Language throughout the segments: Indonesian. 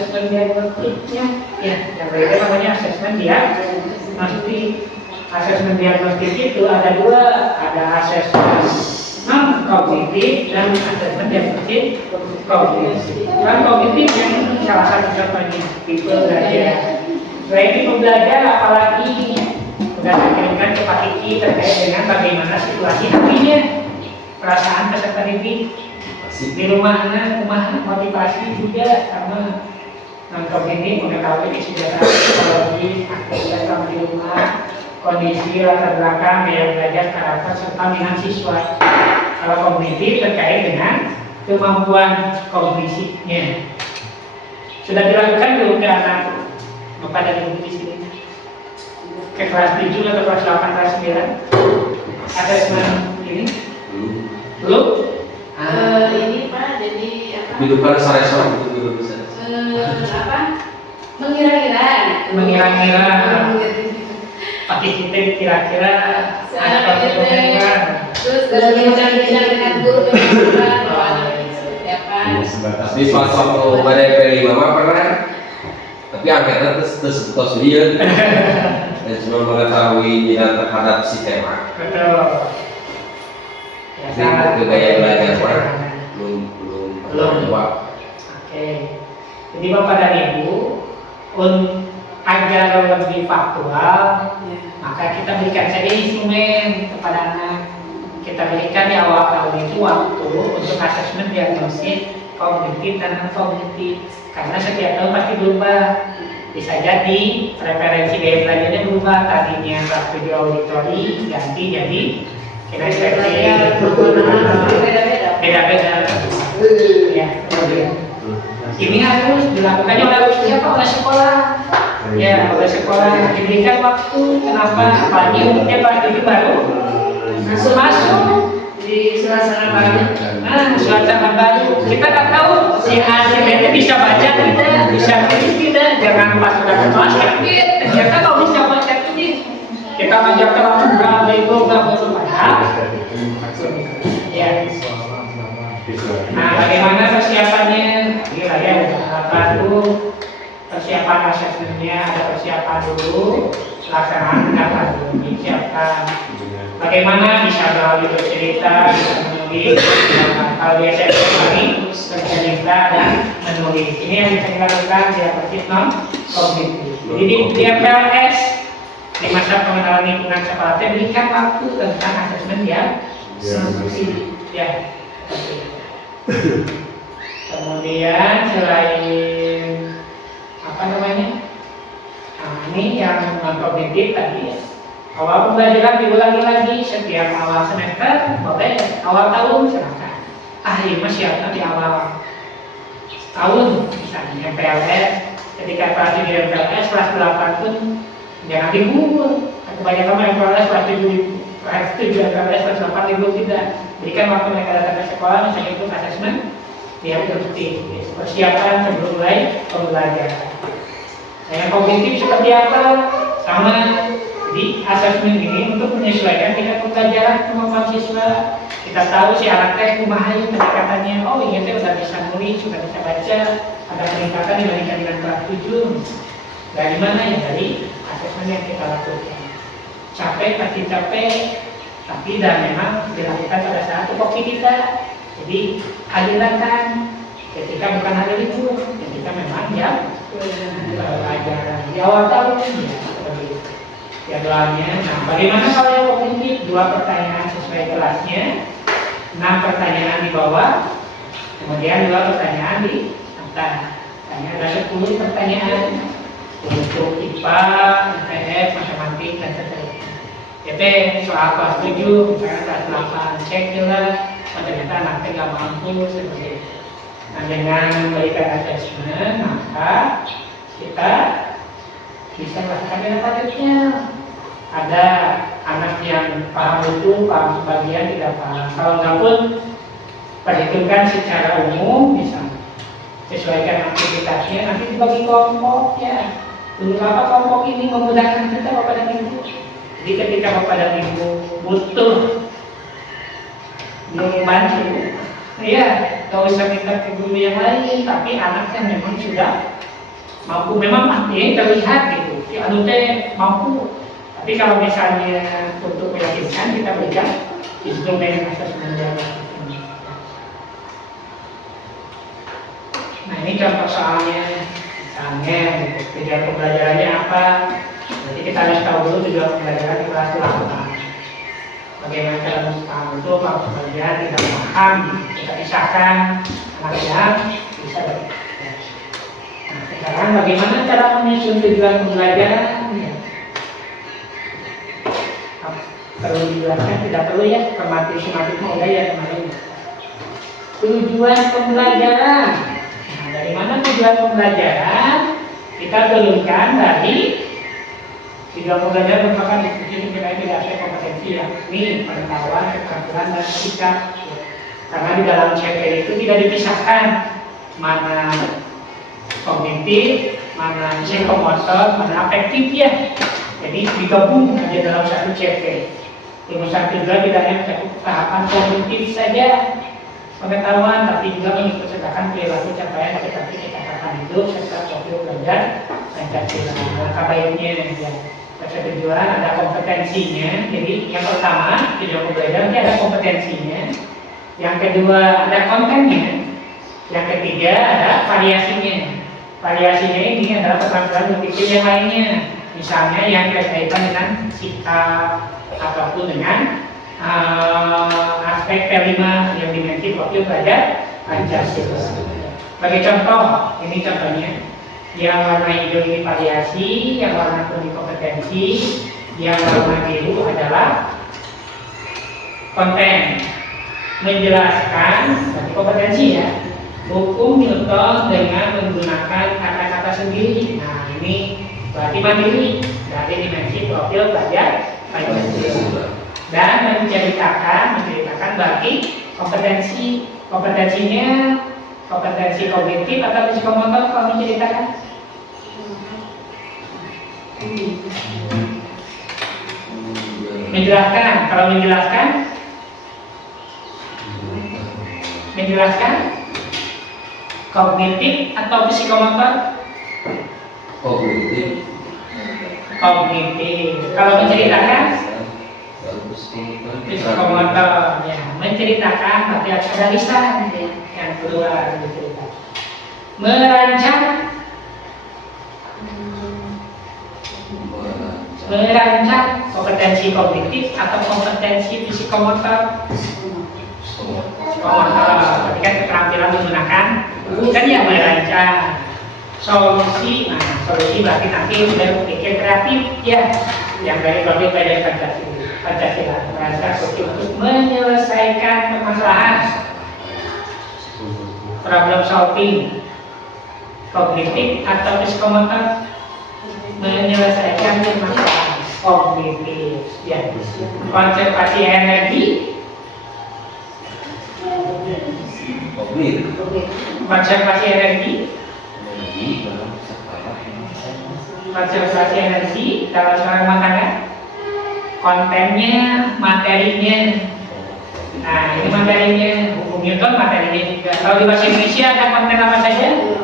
asesmen diagnostiknya. Ya, yang berbeda namanya asesmen diagnostik. Asesmen diagnostik itu ada dua, ada asesmen non kognitif dan asesmen diagnostik kognitif. Kan kognitif yang salah satu contohnya tipe belajar. Selain tipe belajar, apalagi sudah dikirimkan ke Pak Kiki terkait dengan bagaimana situasi hatinya, perasaan peserta didik di rumahnya, motivasi juga sama non kognitif mengetahui kesejahteraan psikologis, aktivitas selama di rumah, kondisi latar belakang biaya belajar, karakter serta minat siswa. Kalau kognitif terkait dengan kemampuan kognisinya. Sudah dilakukan belum ke anak Bapak dan Ibu di sini? Ke kelas 7 atau kelas 8, kelas 9? Asesmen ini? Belum? Ini Pak, jadi apa? Kehidupan sore-sore itu bisa. Apa? Mengira-ngira. Pakai kita kira-kira ada komentar. Terus bagaimana kita dengan guru seperti apa? Di pas waktu pada P5 pernah, tapi angkatnya terus dia dan cuma mengetahui minat terhadap si tema. Betul. Jadi ke gaya belajar belum coba. Oke. Jadi Bapak dan Ibu, agar lebih faktual, maka kita berikan saja instrumen kepada anak. Kita berikan di awal tahun itu waktu untuk asesmen diagnosis kognitif dan non kognitif. Karena setiap tahun pasti berubah. Bisa jadi preferensi gaya belajarnya berubah. Tadinya kelas 7 auditori ganti jadi kinestetik. Beda-beda. Ya, ini harus dilakukannya oleh siapa? Oleh sekolah. Ya, oleh sekolah diberikan waktu. Kenapa? Apalagi umumnya Pak ini baru masuk di suasana baru. Suasana baru. Kita tak tahu si A si B bisa baca tidak, bisa tulis tidak. Jangan pas sudah ke kelas sakit. Ternyata kalau bisa baca tulis, kita ngajak langsung bego padahal. Ya. Nah, bagaimana persiapannya? Gila ya, baru persiapan asesmennya, ada persiapan dulu, pelaksanaan data dulu disiapkan. Bagaimana bisa melalui bercerita, bisa menulis, kalau di SMP kami bercerita dan menulis. Ini yang bisa dilakukan di aplikasi non kognitif. Jadi di MPLS di masa pengenalan lingkungan sekolah berikan waktu tentang asesmen ya. Kemudian selain apa namanya? Nah, ini yang non kognitif tadi ya. Awal pembelajaran diulangi lagi setiap awal semester, boleh awal tahun silakan. Ini masih ada di awal tahun, misalnya MPLS. Ketika kelas di MPLS kelas 8 pun jangan libur. Kebanyakan MPLS kelas 7 MPLS kelas 8 libur tidak. Berikan waktu mereka datang ke sekolah, misalnya itu asesmen diagnostik, persiapan sebelum mulai pembelajaran. Yang kognitif seperti apa? Sama. Jadi asesmen ini untuk menyesuaikan tingkat pembelajaran kemampuan siswa. Kita tahu si anak teh kumaha pendekatannya. Oh iya teh udah bisa nulis, sudah bisa baca, ada peningkatan dibandingkan dengan kelas 7. Dari mana ya? Dari asesmen yang kita lakukan. Capek pasti capek, tapi dan memang dilakukan pada saat tupoksi kita. Jadi hadirkan ketika bukan hari libur, ketika memang jam pelajaran di awal tahun ya. Jadwalnya. Nah, bagaimana kalau yang kognitif? 2 pertanyaan sesuai kelasnya, 6 pertanyaan di bawah, kemudian 2 pertanyaan di atas. Ada 10 pertanyaan untuk IPA, IPS, matematik, dan seterusnya. Jadi soal kelas 7, misalnya kelas 8, cek jelas, ternyata anaknya nggak mampu seperti itu. Nah, dengan memberikan asesmen, maka kita bisa melakukan yang selanjutnya. Ada anak yang paham itu, paham sebagian, tidak paham. Kalau nggak pun perhitungkan secara umum, bisa sesuaikan aktivitasnya, nanti dibagi kelompok ya. Untuk apa kelompok ini memudahkan kita Bapak dan Ibu? Jadi ketika Bapak dan Ibu butuh membantu, ya nggak usah minta ke guru yang lain, tapi anak yang memang sudah mampu memang ini terlihat gitu, si anu teh mampu. Tapi kalau misalnya untuk meyakinkan kita berikan instrumen asesmen jarak. Nah ini contoh soalnya, misalnya gitu, tujuan pembelajarannya apa? Jadi kita harus tahu dulu tujuan pembelajaran di kelas 8. Bagaimana cara tahu itu kalau pembelajaran tidak paham, kita pisahkan anak yang bisa belajar. Nah sekarang bagaimana cara menyusun tujuan pembelajaran? Ya. Perlu dijelaskan, tidak perlu ya, formatif mau udah ya kemarin. Tujuan pembelajaran. Nah, dari mana tujuan pembelajaran? Kita turunkan dari tujuan pembelajaran merupakan diskusi mengenai dasar kompetensi yakni pengetahuan, keterampilan dan sikap. Karena di dalam CP itu tidak dipisahkan mana kognitif, mana psikomotor, mana afektif ya. Jadi digabung aja dalam satu CP. Rumusan kedua tidak hanya mencakup tahapan kognitif saja pengetahuan, tapi juga mempersertakan perilaku capaian seperti kecakapan hidup serta profil belajar Pancasila. Langkah baiknya ya. Pada tujuan ada kompetensinya. Jadi yang pertama tujuan pembelajaran ada kompetensinya. Yang kedua ada kontennya. Yang ketiga ada variasinya. Variasinya ini adalah keterampilan berpikir yang lainnya. Misalnya yang berkaitan dengan sikap ataupun dengan aspek kelima yang dimensi profil belajar Pancasila. Sebagai contoh, ini contohnya, yang warna hijau ini variasi, yang warna kuning kompetensi, yang warna biru adalah konten, menjelaskan berarti kompetensi ya, hukum Newton dengan menggunakan kata-kata sendiri. Nah ini berarti mandiri dari dimensi profil belajar Pancasila. Dan menceritakan berarti kompetensinya kompetensi kognitif atau psikomotor kalau menceritakan. Menjelaskan, kalau menjelaskan kognitif atau psikomotor? Kognitif. Kalau menceritakan psikomotor ya, menceritakan berarti ada lisan ya. Yang kedua menceritakan. Merancang kompetensi kognitif atau kompetensi psikomotor. Berarti kan keterampilan menggunakan kan ya merancang. Solusi berarti nanti berpikir kreatif ya, yang dari profil belajar Pancasila merancang solusi untuk menyelesaikan permasalahan, problem solving. Kognitif atau psikomotor menyelesaikan permasalahan kognitif ya. Konservasi energi, konservasi energi dalam seorang rumah tangga, kontennya, materinya. Nah ini materinya, hukum Newton materinya juga. Kalau di bahasa Indonesia ada konten apa saja?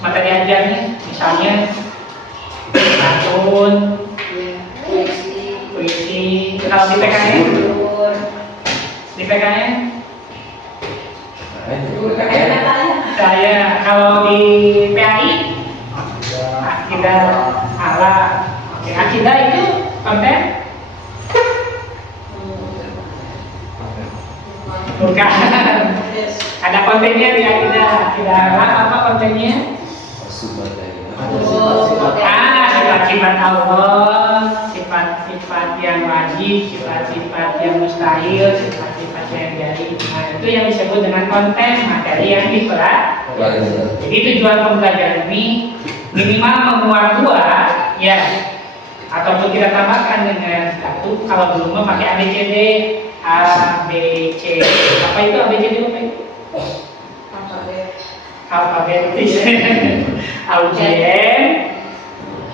Materi ajarnya, misalnya kartun, puisi. Kalau di PKN, saya kalau di PAI akidah Allah. Oke, akidah itu konten bukan. Ada kontennya di akidah Allah, apa kontennya? Sifat-sifat Allah, sifat-sifat yang wajib, sifat-sifat yang mustahil, sifat-sifat yang jadi. Nah itu yang disebut dengan konten materi yang dipelajari. Jadi tujuan pembelajaran ini minimal memuat 2 ya, ataupun kita tambahkan dengan 1 kalau belum memakai ABCD, ABC. Apa itu ABCD? Alfabetis. Audiens,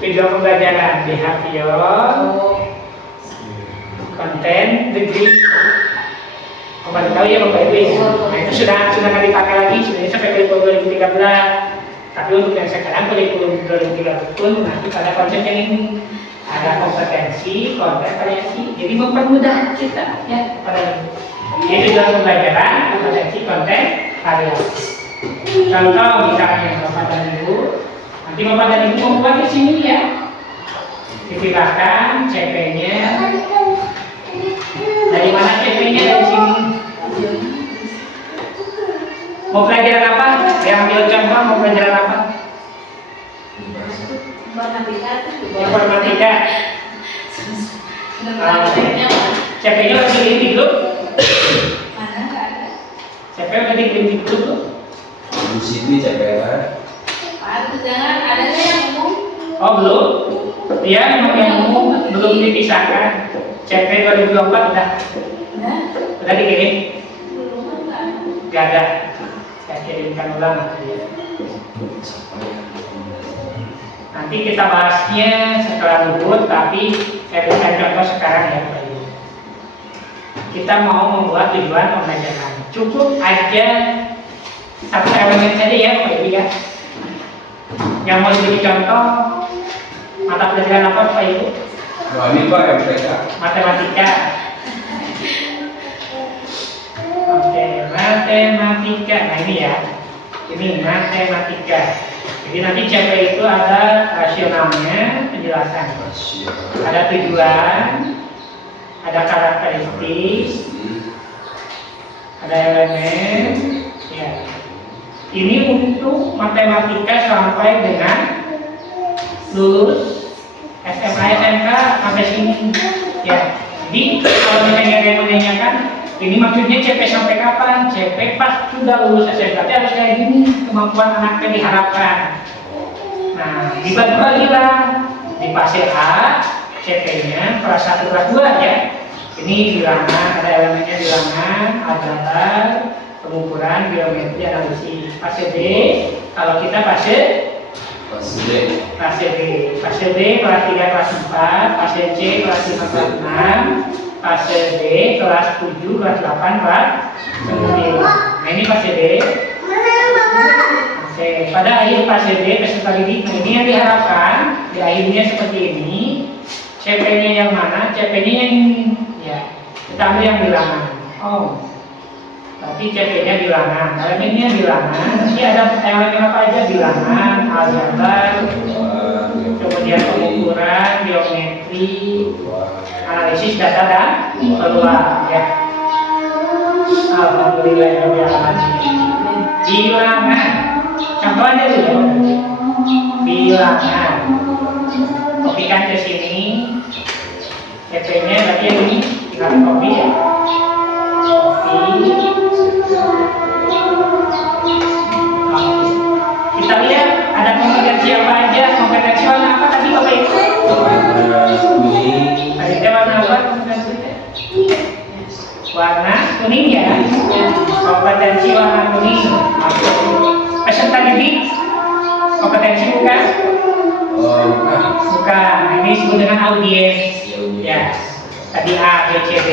tujuan pembelajaran, behavior, konten, degree, Kembali tahu ya Bapak Ibu ya. Nah itu sudah nggak dipakai lagi sebenarnya sampai kurikulum 2013. Tapi untuk yang sekarang kurikulum 2030 pun nanti pada konsep yang ini ada kompetensi, konten, variasi. Jadi mempermudah kita ya pada ini dalam pembelajaran kompetensi, konten, variasi. Contoh misalnya Bapak dan Ibu, nanti Bapak dan Ibu membuat di sini ya. Dipisahkan CP-nya. Dari mana CP-nya dari sini? Mau pelajaran apa? Yang ambil contoh mau pelajaran apa? Informatika. CP-nya udah dikirim di grup? CP udah dikirim di grup? Bu Siti CPR. Jangan ada yang umum. Oh belum? Ya memang yang umum belum dipisahkan. CP 2024 udah dikirim? Gak ada. Saya kirimkan ulang nanti kita bahasnya setelah lulus, tapi saya berikan contoh sekarang ya Pak Ibu. Kita mau membuat tujuan pembelajaran, cukup aja satu elemen saja ya Pak Ibu ya. Yang mau jadi contoh mata pelajaran apa Pak Ibu? Pak MPK. Matematika. Oke, matematika. Nah ini ya, ini matematika. Jadi nanti CP itu ada rasionalnya, penjelasan. Ada tujuan, ada karakteristik, ada elemen. Ya. Ini untuk matematika sampai dengan lulus SMA SMK sampai sini. Ya. Jadi kalau misalnya ada yang menanyakan, ini maksudnya CP sampai kapan? CP pas sudah lulus SMK harus kayak gini, kemampuan anaknya diharapkan. Nah, dibagi lagi lah di fase A, CP-nya kelas 1 kelas 2 ya. Ini bilangan, ada elemennya bilangan, aljabar, pengukuran, geometri, analisis. Fase B, kalau kita fase B, fase B kelas 3 kelas 4, fase C kelas 5 kelas 6, fase D kelas 7 kelas 8 kelas 9. Nah ini fase D. Oke, pada akhir fase B peserta didik, nah ini yang diharapkan di akhirnya seperti ini. CP-nya yang mana? CP-nya yang ini. Ya, kita ambil yang bilangan. Oh, tapi CP-nya bilangan, elemennya bilangan. Nanti ada elemen apa aja? Bilangan, aljabar, kemudian pengukuran, geometri, analisis data dan peluang. Ya. Alhamdulillah ya bilangan. Contohnya dulu ya. Bilangan. Kopikan ke sini. CP-nya berarti yang ini tinggal copy ya. Copy. Kita lihat ada kompetensi apa aja. Kompetensi warna apa tadi Bapak Ibu? Tadi warna apa kompetensinya? Warna kuning ya. Kompetensi warna kuning. Peserta didik kompetensi bukan? Bukan. Ini disebut dengan audiens. Ya. Tadi A, B, C, D.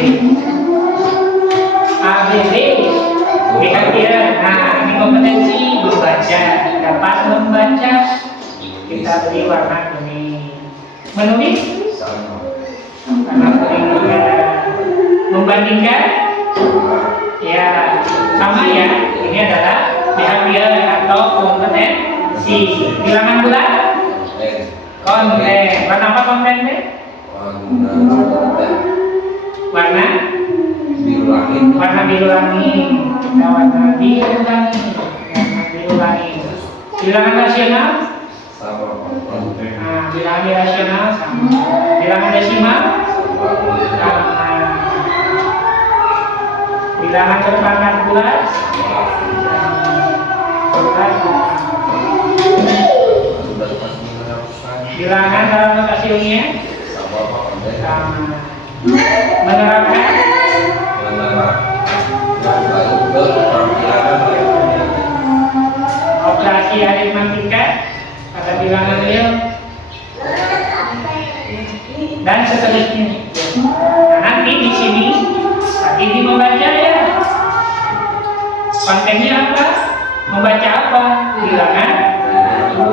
A, B, D. Lihat ya. Nah, ini kompetensi membaca. Dapat membaca. Kita beri warna kuning. Menulis? Warna kuning juga. Membandingkan? Ya, sama ya. Ini adalah behavior atau kompetensi. Bilangan bulat? Konten. Warna apa kontennya? Warna biru langit. Warna biru langit. Kita warna biru langit. Warna biru langit. Bilangan rasional? Sama. Nah, bilangan rasional sama. Bilangan desimal? Sama. Bilangan berpangkat bulat? Bilangan dalam notasi ilmiah? Sama. Menerapkan? Operasi aritmatika pada bilangan real dan seterusnya. Nah, nanti di sini, tadi membaca ya. Kontennya apa? Membaca apa? Bilangan 2.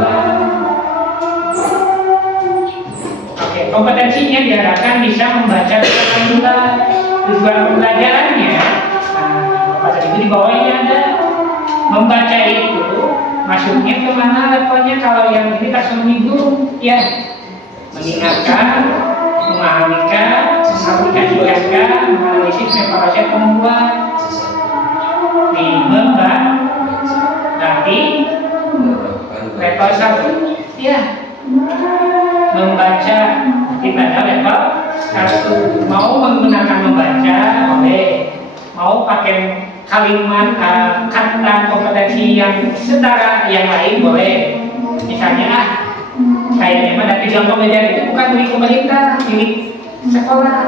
Oke, kompetensinya diharapkan bisa membaca bilangan bulat. Tujuan pembelajarannya, Bapak tadi itu di bawahnya ada. Membaca itu masuknya kemana levelnya? Kalau yang ini taksonomi Bloom, ya, mengingatkan, memahamikan, mengaplikasikan, menganalisis, evaluasi, membuat. Nih, berarti level 1, ya, membaca kita ada level 1. Mau menggunakan membaca boleh, mau pakai kalimat kata kompetensi yang setara yang lain boleh. Misalnya kayaknya mah dari tujuan pembelajaran itu bukan milik pemerintah, milik sekolah.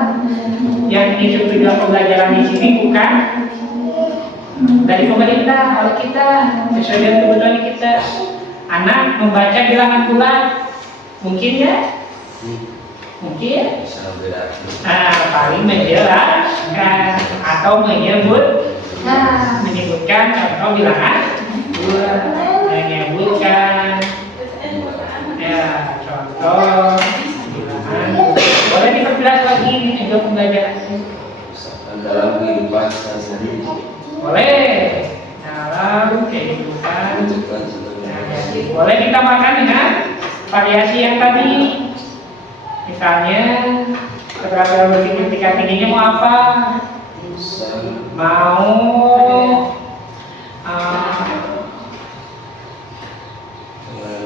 Yang diisi tujuan pembelajaran di sini bukan dari pemerintah, oleh kita, sesuai dengan kebutuhan kita. Anak membaca bilangan bulat, mungkin ya? Mungkin? Paling menjelaskan atau menyebutkan contoh bilangan bulat, menyebutkan ya contoh bilangan. Boleh diperjelas lagi nih untuk pembelajaran dalam kehidupan sehari-hari. boleh dalam kehidupan. Boleh ditambahkan dengan variasi yang tadi. Misalnya keterampilan berpikir tingkat tingginya mau apa? Mau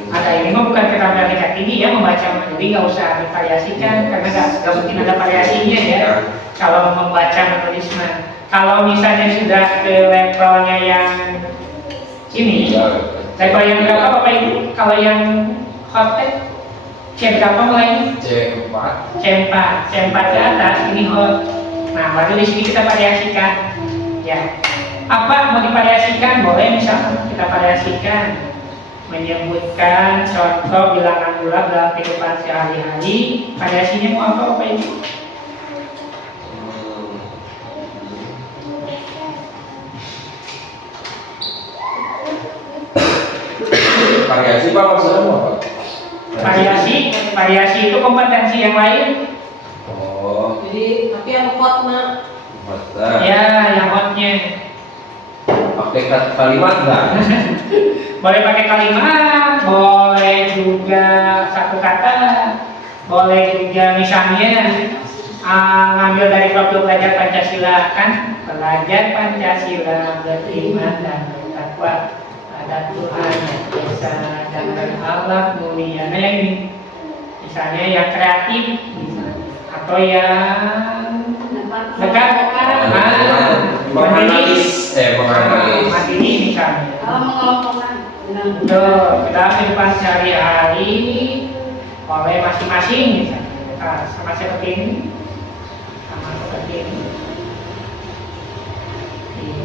ada ini mah bukan keterampilan tingkat tinggi ya, membaca, jadi nggak usah divariasikan karena nggak mungkin ada variasinya ya. Kalau membaca menulisnya, kalau misalnya sudah ke levelnya yang ini, level yang berapa Bapak Ibu? Kalau yang hot tag C berapa mulai? C4 C4 ke atas ini hot. Nah, baru di sini kita variasikan. Ya, apa mau divariasikan? Boleh misalnya kita variasikan menyebutkan contoh bilangan bulat dalam kehidupan sehari-hari. Variasinya mau apa Bapak Ibu? variasi Pak maksudnya apa? Variasi itu kompetensi yang lain. Oh, Jadi, tapi yang hot nak. mata. Ya, yang hotnya. Pakai kalimat nggak? Boleh pakai kalimat, boleh juga satu kata, boleh juga misalnya ngambil dari profil belajar Pancasila kan, belajar Pancasila beriman dan bertakwa pada Tuhan yang Esa dan berakhlak mulia. Nah yang ini, misalnya yang kreatif, atau yang dekat, menganalisis. mandiri misalnya. Kalau mengelompokkan Betul, dalam kehidupan sehari-hari oleh masing-masing misalnya. Nah, sama seperti ini,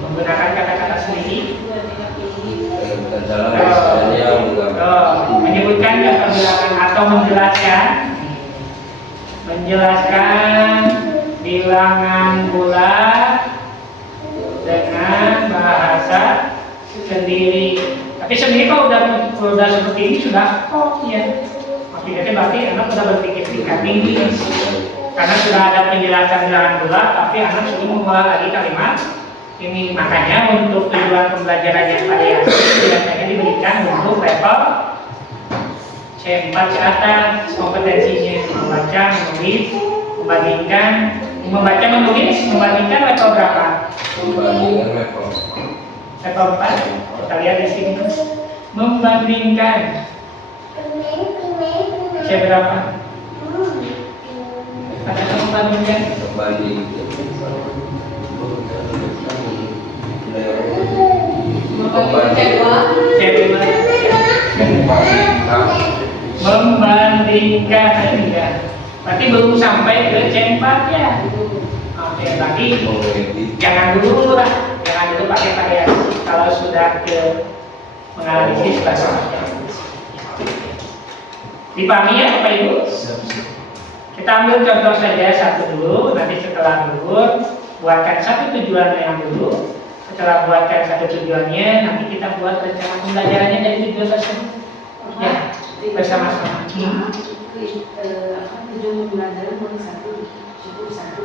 menggunakan kata-kata sendiri. Menyebutkan bilangan atau menjelaskan bilangan bulat dengan bahasa sendiri. Tapi sendiri kalau udah seperti ini sudah kok ya. Maksudnya berarti anak sudah berpikir tingkat tinggi karena sudah ada penjelasan bilangan bulat, tapi anak sudah mengolah lagi kalimat ini. Makanya untuk tujuan pembelajaran yang variasi biasanya diberikan untuk level C4 ke atas. Kompetensinya membaca, menulis, membandingkan level berapa? Membandingkan level Level 4. Kita lihat di sini. Membandingkan C berapa? Katakan membandingkan. Membandingkan ya. Berarti belum sampai ke C4 ya. Oke, berarti jangan dulu pakai variasi kalau sudah ke menganalisis bahasa. Dipahami ya Bapak Ibu? Kita ambil contoh saja satu dulu, nanti setelah dulu buatkan satu tujuan yang dulu. setelah buatkan satu tujuannya, nanti kita buat rencana pembelajarannya dari tujuan tersebut. Ya, bersama-sama. Tujuan pembelajaran boleh cukup satu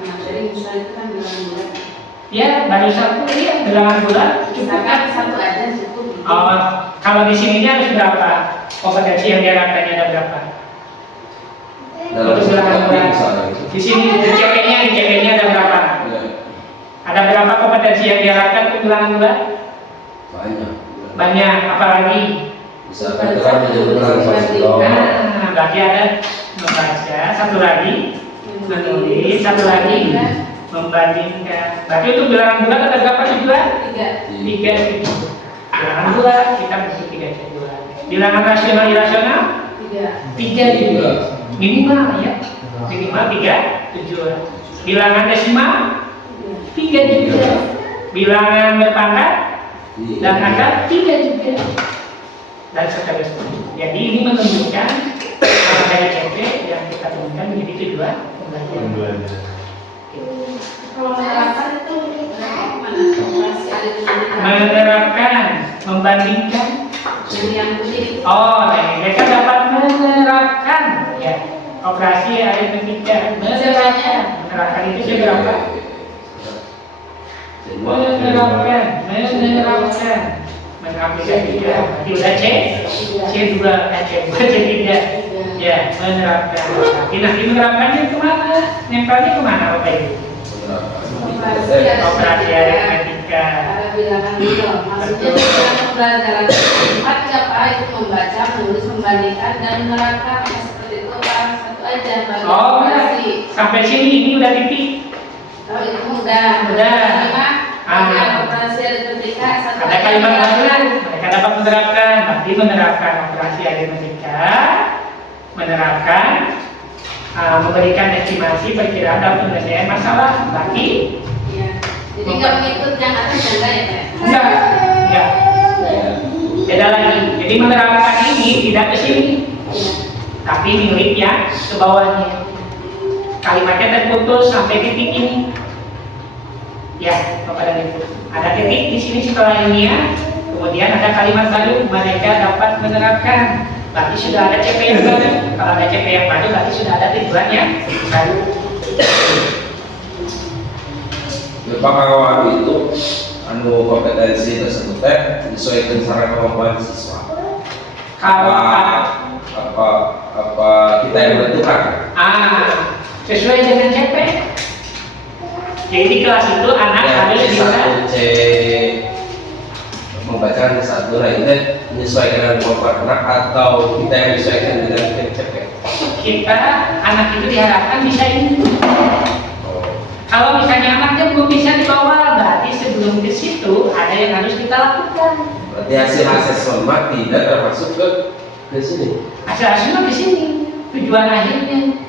materi, misalnya itu kan bilangan bulan. Ya, baru satu ya, bilangan bulan cukup kan? Misalkan satu aja cukup. Oh, kalau di sini harus berapa? Kompetensi yang diharapkannya ada berapa? Dalam Untuk bilangan bulan. misalnya itu. Di sini di CP-nya ada berapa? Ya, Ada berapa kompetensi yang diharapkan untuk bilangan bulan? banyak. Banyak, apalagi? Misalkan kita menyebutkan satu Nah, berarti ada membaca, satu lagi menulis, satu lagi membandingkan. Berarti untuk bilangan bulan ada berapa tujuan? 3 tujuan. Bilangan bulan kita butuh 3 tujuan. Bilangan rasional irasional 3 juga. Minimal ya. Minimal 3 tujuan. Bilangan desimal 3 juga. Bilangan berpangkat dan angka 3 juga. Dan seterusnya. Jadi ini menunjukkan dari CP yang kita temukan menjadi tujuan pembelajaran. Kalau menerapkan itu mana? Masih ada tujuan. Menerapkan, membandingkan. Yang putih. Oh, nah, mereka dapat menerapkan ya operasi aritmetika. Menerapkan itu seberapa? Menerapkan. Mengaplikasikan. Berarti udah C2, C3. Ya, menerapkan. Tapi nanti menerapkannya kemana? Nempelnya kemana Bapak Ibu? Operasi aritmetika. Ada bilangan itu, maksudnya dalam pembelajaran empat apa itu membaca, menulis, membandingkan dan menerapkan seperti itu kan satu aja bagi Oh, operasi. sampai sini ini udah titik. Oh itu mudah. Mudah. Bagian operasi aritmetika satu Ada kalimat lain, mereka dapat menerapkan, berarti menerapkan operasi aritmetika, menerapkan, memberikan estimasi perkiraan dalam penyelesaian masalah, berarti Iya. Jadi nggak mengikut yang atas yang enggak ya Pak? enggak, beda lagi. Jadi menerapkan ini tidak ke sini, tapi milik yang ke bawahnya. Kalimatnya terputus sampai titik ini. Ya, Bapak dan Ibu. Ada titik di sini setelah ini ya. Kemudian ada kalimat baru, mereka dapat menerapkan. Berarti sudah ada CP yang baru. Kalau ada CP yang baru, berarti sudah ada tujuan yang baru. Apakah kawan itu anu kompetensi tersebut disesuaikan secara kemampuan siswa? Kalau Apa kita yang menentukan? sesuai dengan CP. Jadi di kelas itu anak harus bisa C1C membaca satu, nah ini menyesuaikan dengan kemampuan anak atau kita yang menyesuaikan dengan CP? kita anak itu diharapkan bisa ini. Kalau misalnya anaknya belum bisa dibawa, berarti sebelum ke situ ada yang harus kita lakukan. Berarti hasil asesmen tidak termasuk ke sini. Hasil-hasilnya di sini, tujuan akhirnya.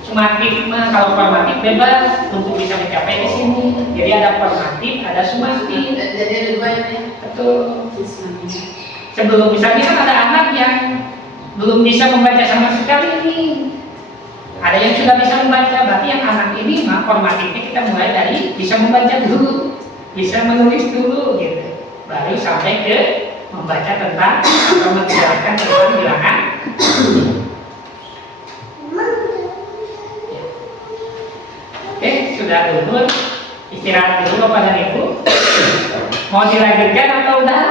Sumatif mah kalau formatif bebas untuk bisa mencapai ke sini. Jadi ada formatif, ada sumatif. Jadi ada dua ya. Betul. Sebelum misalnya kan ada anak yang belum bisa membaca sama sekali nih. Ada yang sudah bisa membaca, berarti yang anak ini mah formatifnya kita mulai dari bisa membaca dulu, bisa menulis dulu gitu. Baru sampai ke membaca tentang atau menjelaskan tentang bilangan. Oke, sudah dulu. Istirahat dulu Bapak dan Ibu. Mau dilanjutkan atau udah?